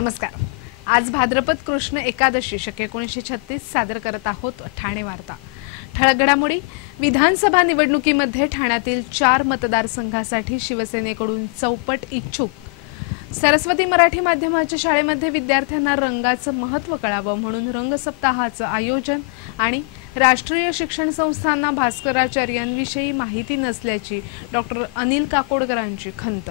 नमस्कार. आज भाद्रपद कृष्ण एकादशी शके एकोणीसशे छत्तीस सादर करत आहोत ठाणे वार्ता. ठळक घडामोडी. विधानसभा निवडणुकीमध्ये ठाण्यातील चार मतदारसंघासाठी शिवसेनेकडून चौपट इच्छुक. सरस्वती मराठी माध्यमाच्या शाळेमध्ये विद्यार्थ्यांना रंगाचं महत्त्व कळावं म्हणून रंग सप्ताहाचं आयोजन आणि राष्ट्रीय शिक्षण संस्थांना भास्कराचार्यांविषयी माहिती नसल्याची डॉक्टर अनिल काकोडकरांची खंत.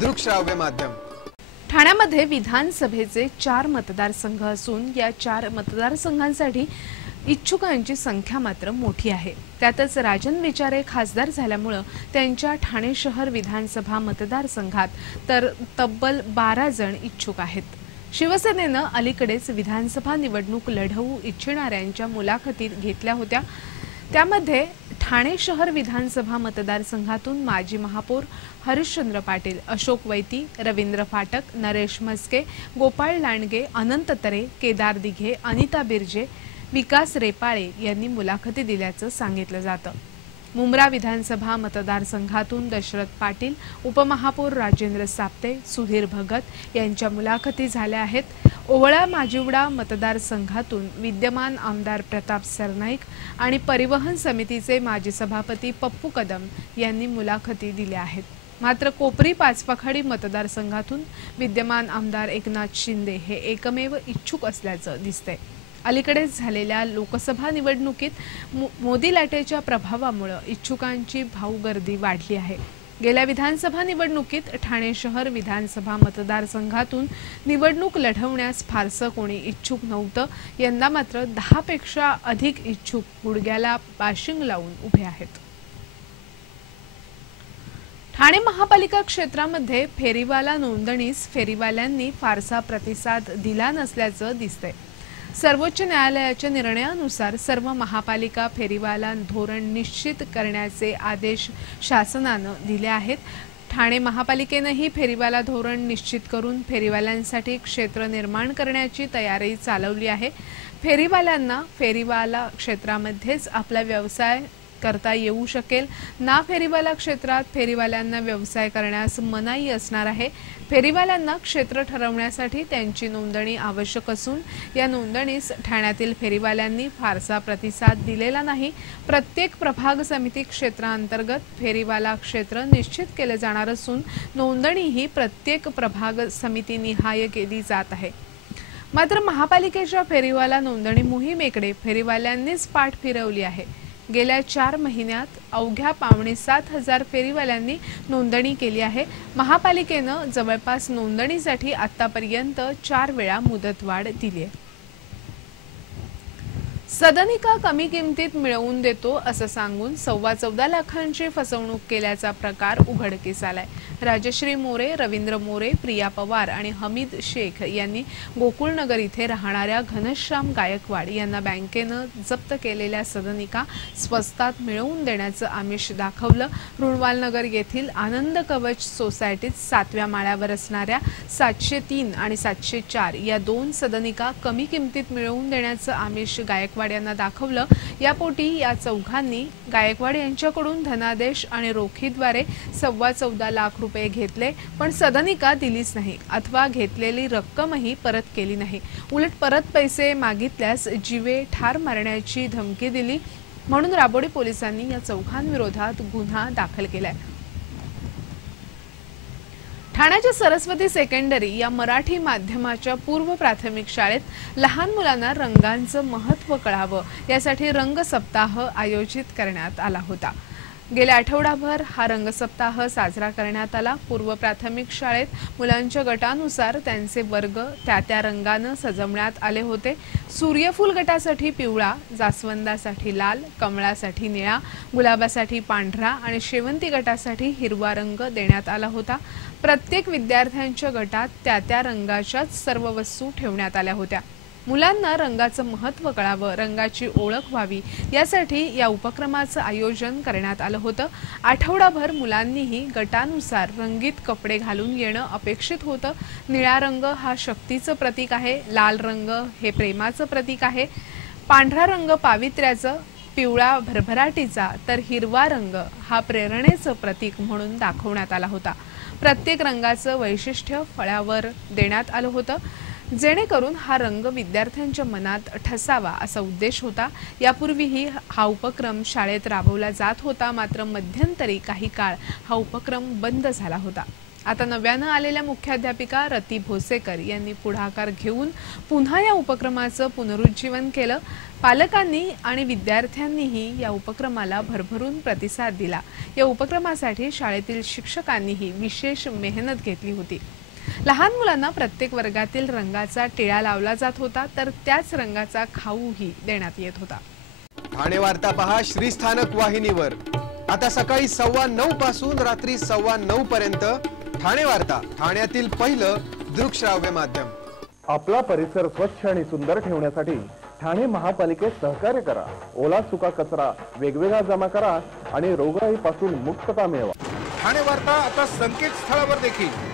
दृकश्राव्य माध्यम. ठाण्यामध्ये विधानसभेचे चार मतदारसंघ असून या चार मतदारसंघांसाठी इच्छुकांची संख्या मात्र मोठी आहे. त्यातच राजन विचारे खासदार झाल्यामुळं त्यांच्या ठाणे शहर विधानसभा मतदारसंघात तर तब्बल बारा जण इच्छुक आहेत. शिवसेनेनं अलीकडेच विधानसभा निवडणूक लढवू इच्छिणाऱ्यांच्या मुलाखती घेतल्या होत्या. त्यामध्ये ठाणे शहर विधानसभा मतदारसंघातून माजी महापौर हरिश्चंद्र पाटील अशोक वैती रवींद्र फाटक नरेश म्हस्के गोपाळ लांडगे अनंत तरे केदार दिघे अनिता बिर्जे विकास रेपाळे यांनी मुलाखती दिल्याचं सांगितलं जातं. मुंब्रा विधानसभा मतदारसंघातून दशरथ पाटील उपमहापौर राजेंद्र साप्ते सुधीर भगत यांच्या मुलाखती झाल्या आहेत. ओवळा माजिवडा मतदारसंघातून विद्यमान आमदार प्रताप सरनाईक आणि परिवहन समितीचे माजी सभापती पप्पू कदम यांनी मुलाखती दिल्या आहेत. मात्र कोपरी पाचपाखाडी मतदारसंघातून विद्यमान आमदार एकनाथ शिंदे हे एकमेव इच्छुक असल्याचं दिसतंय. अलीकडेच झालेल्या लोकसभा निवडणुकीत मोदी लाटेच्या प्रभावामुळं इच्छुकांची भाऊगर्दी वाढली आहे. गेल्या विधानसभा निवडणुकीत ठाणे शहर विधानसभा मतदारसंघातून निवडणूक लढवण्यास फारसं कोणी इच्छुक नव्हतं. यंदा मात्र दहापेक्षा अधिक इच्छुक गुडघ्याला बाशिंग लावून उभे आहेत. ठाणे महापालिका क्षेत्रामध्ये फेरीवाला नोंदणीस फेरीवाल्यांनी फारसा प्रतिसाद दिला नसल्याचं दिसतंय. सर्वोच्च न्यायालयाच्या निर्णयानुसार सर्व महापालिका फेरीवाला धोरण निश्चित करण्याचे आदेश शासनानं दिले आहेत. ठाणे महापालिकेनंही फेरीवाला धोरण निश्चित करून फेरीवाल्यांसाठी क्षेत्र निर्माण करण्याची तयारी चालवली आहे. फेरीवाल्यांना फेरीवाला क्षेत्रामध्येच आपला व्यवसाय करता येऊ शकेल. ना फेरीवाला क्षेत्रात फेरीवाल्यांना व्यवसाय करण्यास मनाई असणार आहे. फेरीवाल्यांना क्षेत्र ठरवण्यासाठी त्यांची नोंदणी आवश्यक असून या नोंदणीस ठाण्यातील फेरीवाल्यांनी फारसा प्रतिसाद दिलेला नाही. प्रत्येक प्रभाग समिती क्षेत्रांतर्गत फेरीवाला क्षेत्र निश्चित केले जाणार असून नोंदणी ही प्रत्येक प्रभाग समितीनिहाय केली जात आहे. मात्र महापालिकेच्या फेरीवाला नोंदणी मोहिमेकडे फेरीवाल्यांनीच पाठ फिरवली आहे. गेल्या चार महिन्यात अवघ्या पावणे सात हजार फेरीवाल्यांनी नोंदणी केली आहे. महापालिकेनं जवळपास नोंदणीसाठी आतापर्यंत चार वेळा मुदतवाढ दिली आहे. सदनिका कमी किमतीत मिळवून देतो असं सांगून सव्वा चौदा लाखांची फसवणूक केल्याचा प्रकार उघडकीस आलाय. राजश्री मोरे रवींद्र मोरे प्रिया पवार आणि हमीद शेख यांनी गोकुळनगर इथे राहणाऱ्या घनश्याम गायकवाड यांना बँकेनं जप्त केलेल्या सदनिका स्वस्तात मिळवून देण्याचं आमिष दाखवलं. रुणवालनगर येथील आनंद कवच सोसायटीत सातव्या माळ्यावर असणाऱ्या सातशे तीन आणि सातशे चार या दोन सदनिका कमी किमतीत मिळवून देण्याचं आमिष गायकवाड गायकवाड यांना दाखवलं. यापोटी या चौघांनी गायकवाड यांच्याकडून धनादेश आणि रोखीद्वारे सव्वा चौदा लाख रुपये घेतले पण सदनिका दिलीच नाही अथवा घेतलेली रक्कमही परत केली नाही. उलट परत पैसे मागितल्यास जीवे ठार मारण्याची धमकी दिली म्हणून राबोडी पोलिसांनी या चौघांविरोधात गुन्हा दाखल केलाय. ठाण्याच्या सरस्वती सेकंडरी या मराठी माध्यमाच्या पूर्व प्राथमिक शाळेत लहान मुलांना रंगांचं महत्त्व कळावं यासाठी रंग सप्ताह आयोजित करण्यात आला होता. गेल्या आठवडाभर हा रंगसप्ताह साजरा करण्यात आला. पूर्व प्राथमिक शाळेत मुलांच्या गटानुसार त्यांचे वर्ग त्या त्या रंगानं सजवण्यात आले होते. सूर्यफूल गटासाठी पिवळा जास्वंदासाठी लाल कमळासाठी निळा गुलाबासाठी पांढरा आणि शेवंती गटासाठी हिरवा रंग देण्यात आला होता. प्रत्येक विद्यार्थ्यांच्या गटात त्या त्या रंगाच्याच सर्व वस्तू ठेवण्यात आल्या होत्या. मुलांना रंगाचं महत्त्व कळावं रंगाची ओळख व्हावी यासाठी या उपक्रमाचं आयोजन करण्यात आलं होतं. आठवडाभर मुलांनीही गटानुसार रंगीत कपडे घालून येणं अपेक्षित होतं. निळा रंग हा शक्तीचं प्रतीक आहे लाल रंग हे प्रेमाचं प्रतीक आहे. पांढरा रंग पावित्र्याचं पिवळा भरभराटीचा तर हिरवा रंग हा प्रेरणेचं प्रतीक म्हणून दाखवण्यात आला होता. प्रत्येक रंगाचं वैशिष्ट्य फळ्यावर देण्यात आलं होतं. जेणेकरून हा रंग विद्यार्थ्यांच्या मनात ठसावा असा उद्देश होता. यापूर्वीही हा उपक्रम शाळेत राबवला जात होता. मात्र मध्यंतरी काही काळ हा उपक्रम बंद झाला होता. आता नव्यानं आलेल्या मुख्याध्यापिका रती भोसेकर यांनी पुढाकार घेऊन पुन्हा या उपक्रमाचं पुनरुज्जीवन केलं. पालकांनी आणि विद्यार्थ्यांनीही या उपक्रमाला भरभरून प्रतिसाद दिला. या उपक्रमासाठी शाळेतील शिक्षकांनीही विशेष मेहनत घेतली होती. लहान मुलांना प्रत्येक वर्गातील रंगाचा टिळा लावला जात होता तर त्याच रंगाचा खाऊही देण्यात येत होता. ठाणे वार्ता पहा श्रीस्थानक वाहिनीवर. आता सकाळी सव्वा नऊ पासून रात्री सव्वा नऊ पर्यंत ठाणे वार्ता ठाण्यातील पहिलं दृकश्राव्य माध्यम. आपला परिसर स्वच्छ आणि सुंदर ठेवण्यासाठी ठाणे महापालिकेत सहकार्य करा. ओला सुका कचरा वेगवेगळा जमा करा आणि रोगराईपासून मुक्तता मिळवा. ठाणे वार्ता आता संकेतस्थळावर देखील.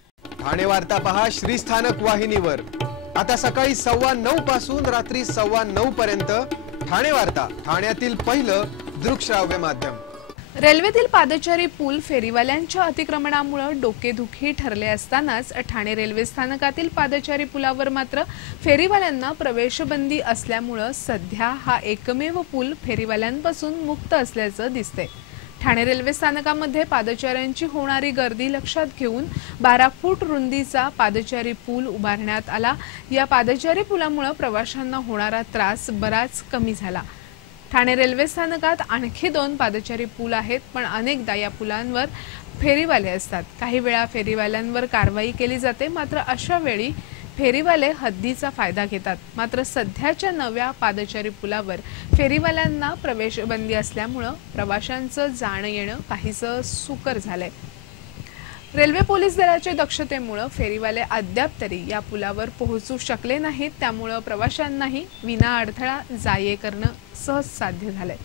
ठाणे वार्ता पहा श्रीस्थानक वाहिनीवर. आता सकाळी सव्वा नऊ पासून रात्री सव्वा नऊ पर्यंत ठाणे वार्ता ठाण्यातील पहिलं दृकश्राव्य माध्यम. रेल्वेतील पादचारी पूल फेरीवाल्यांच्या अतिक्रमणामुळे डोकेदुखी ठरले असतानाच ठाणे रेल्वे स्थानकातील पादचारी पुलावर मात्र फेरीवाल्यांना प्रवेशबंदी असल्यामुळं सध्या हा एकमेव पूल फेरीवाल्यांपासून मुक्त असल्याचं दिसतंय. ठाणे रेल्वे स्थानकामध्ये पादचाऱ्यांची होणारी गर्दी लक्षात घेऊन बारा फूट रुंदीचा पादचारी पूल उभारण्यात आला. या पादचारी पुलामुळे प्रवाशांना होणारा त्रास बराच कमी झाला. ठाणे रेल्वे स्थानकात आणखी दोन पादचारी पूल आहेत पण अनेकदा या पुलांवर फेरीवाले असतात. काही वेळा फेरीवाल्यांवर कारवाई केली जाते मात्र अशा वेळी फेरीवाले हद्दीचा फायदा घेतात. मात्र सध्याच्या नव्या पादचारी पुलावर फेरीवाल्यांना प्रवेशबंदी असल्यामुळं प्रवाशांचं जाणं येणं काहीसं सुकर झालंय. रेल्वे पोलीस दलाच्या दक्षतेमुळं फेरीवाले अद्याप तरी या पुलावर पोहोचू शकले नाहीत. त्यामुळं प्रवाशांनाही विना अडथळा जाये करणं सहज साध्य झालंय.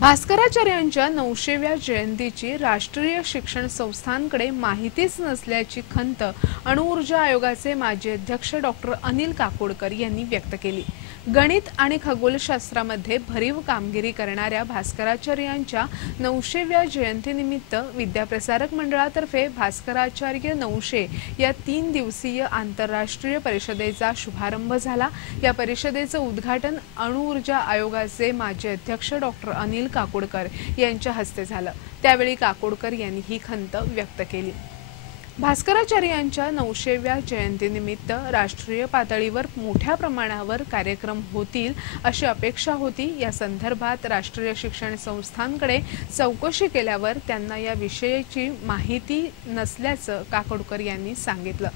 भास्कराचार्यांच्या नऊशेव्या जयंतीची राष्ट्रीय शिक्षण संस्थांकडे माहितीच नसल्याची खंत अणुऊर्जा आयोगाचे माजी अध्यक्ष डॉक्टर अनिल काकोडकर यांनी व्यक्त केली. गणित आणि खगोलशास्त्रामध्ये भरीव कामगिरी करणाऱ्या भास्कराचार्यांच्या नऊशेव्या जयंतीनिमित्त विद्याप्रसारक मंडळातर्फे भास्कराचार्य नऊशे या तीन दिवसीय आंतरराष्ट्रीय परिषदेचा शुभारंभ झाला. या परिषदेचं उद्घाटन अणुऊर्जा आयोगाचे माजी अध्यक्ष डॉक्टर अनिल काकोडकर यांच्या हस्ते झालं. त्यावेळी काकोडकर यांनी ही खंत व्यक्त केली. भास्कराचार्यांच्या नऊशेव्या जयंतीनिमित्त राष्ट्रीय पातळीवर मोठ्या प्रमाणावर कार्यक्रम होतील अशी अपेक्षा होती. या संदर्भात राष्ट्रीय शिक्षण संस्थांकडे चौकशी केल्यावर त्यांना या विषयाची माहिती नसल्याचं काकोडकर यांनी सांगितलं.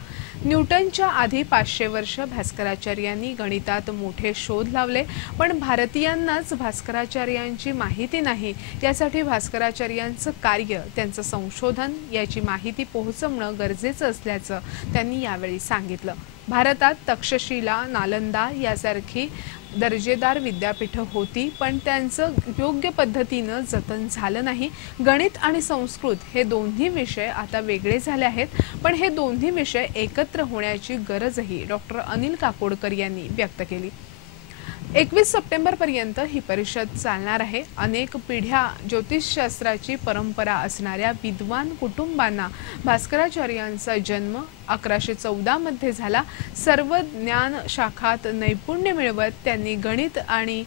न्यूटनच्या आधी पाचशे वर्ष भास्कराचार्यांनी गणितात मोठे शोध लावले पण भारतीयांनाच भास्कराचार्यांची माहिती नाही. यासाठी भास्कराचार्यांचं कार्य त्यांचं संशोधन याची माहिती पोहोचवणं गरजेचं असल्याचं त्यांनी यावेळी सांगितलं. भारतात तक्षशिला नालंदा यासारखी दर्जेदार विद्यापीठं होती पण त्यांचं योग्य पद्धतीनं जतन झालं नाही. गणित आणि संस्कृत हे दोन्ही विषय आता वेगळे झाले आहेत पण हे दोन्ही विषय एकत्र होण्याची गरजही डॉक्टर अनिल काकोडकर यांनी व्यक्त केली. एकवीस सप्टेंबर पर्यंत ही परिषद चालणार आहे. अनेक पिढ्या ज्योतिषशास्त्राची परंपरा असणाऱ्या विद्वान कुटुंबांना भास्कराचार्यांचा जन्म अकराशे चौदा मध्ये झाला. सर्व ज्ञान शाखात नैपुण्य मिळवत त्यांनी गणित आणि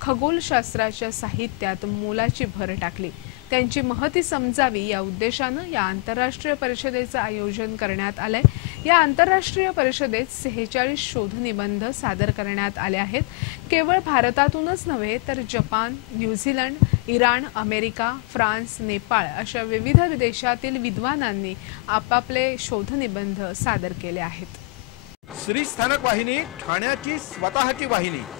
खगोलशास्त्राच्या साहित्यात मोलाची भर टाकली. त्यांची महती समजावी या उद्देशानं या आंतरराष्ट्रीय परिषदेचं आयोजन करण्यात आलंय. या आंतरराष्ट्रीय परिषदेत सेहेचाळीस शोध निबंध सादर करण्यात आले आहेत. केवळ भारतातूनच नव्हे तर Japan New Zealand Iran America France Nepal अशा विविध देशातील विद्वानांनी आपापले शोध निबंध सादर केले आहेत. श्री स्थानक वाहिनी ठाण्याची स्वतःची वाहिनी.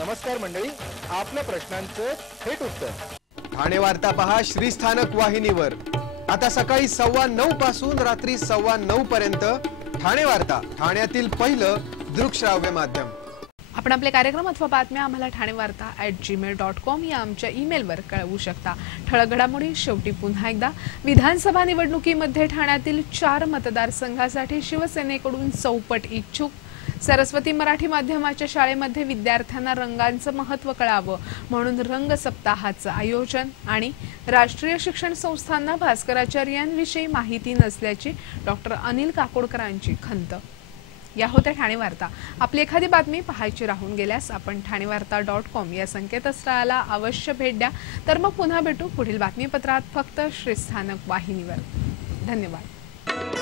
नमस्कार मंडळी आपल्या प्रश्नांचं थेट उत्तर. ठाणे वार्ता पहा श्रीस्थानक वाहिनीवर. आता सकाळी सव्वा नऊ पासून रात्री सव्वा नऊ पर्यंत ठाणे वार्ता ठाण्यातील पहिलं दृकश्राव्य माध्यम. आपण आपले कार्यक्रम अथवा बातम्या आम्हाला ठाणे वार्ता ॲट जीमेल डॉट कॉम या आमच्या ईमेलवर कळवू शकता. ठळक घडामोडी शेवटी पुन्हा एकदा. विधानसभा निवडणुकीमध्ये ठाण्यातील चार मतदारसंघासाठी शिवसेनेकडून चौपट इच्छुक. सरस्वती मराठी माध्यमाच्या शाळेमध्ये विद्यार्थ्यांना रंगांचं महत्त्व कळावं म्हणून रंग सप्ताहाचं आयोजन आणि राष्ट्रीय शिक्षण संस्थांना भास्कराचार्यांविषयी माहिती नसल्याची डॉक्टर अनिल काकोडकरांची खंत. या होत्या ठाणे वार्ता आपली एखादी बातमी पाहायची राहून गेल्यास आपण ठाणे वार्ता डॉट कॉम या संकेतस्थळाला अवश्य भेट द्या. तर मग पुन्हा भेटू पुढील बातमीपत्रात फक्त श्रीस्थानक वाहिनीवर. धन्यवाद.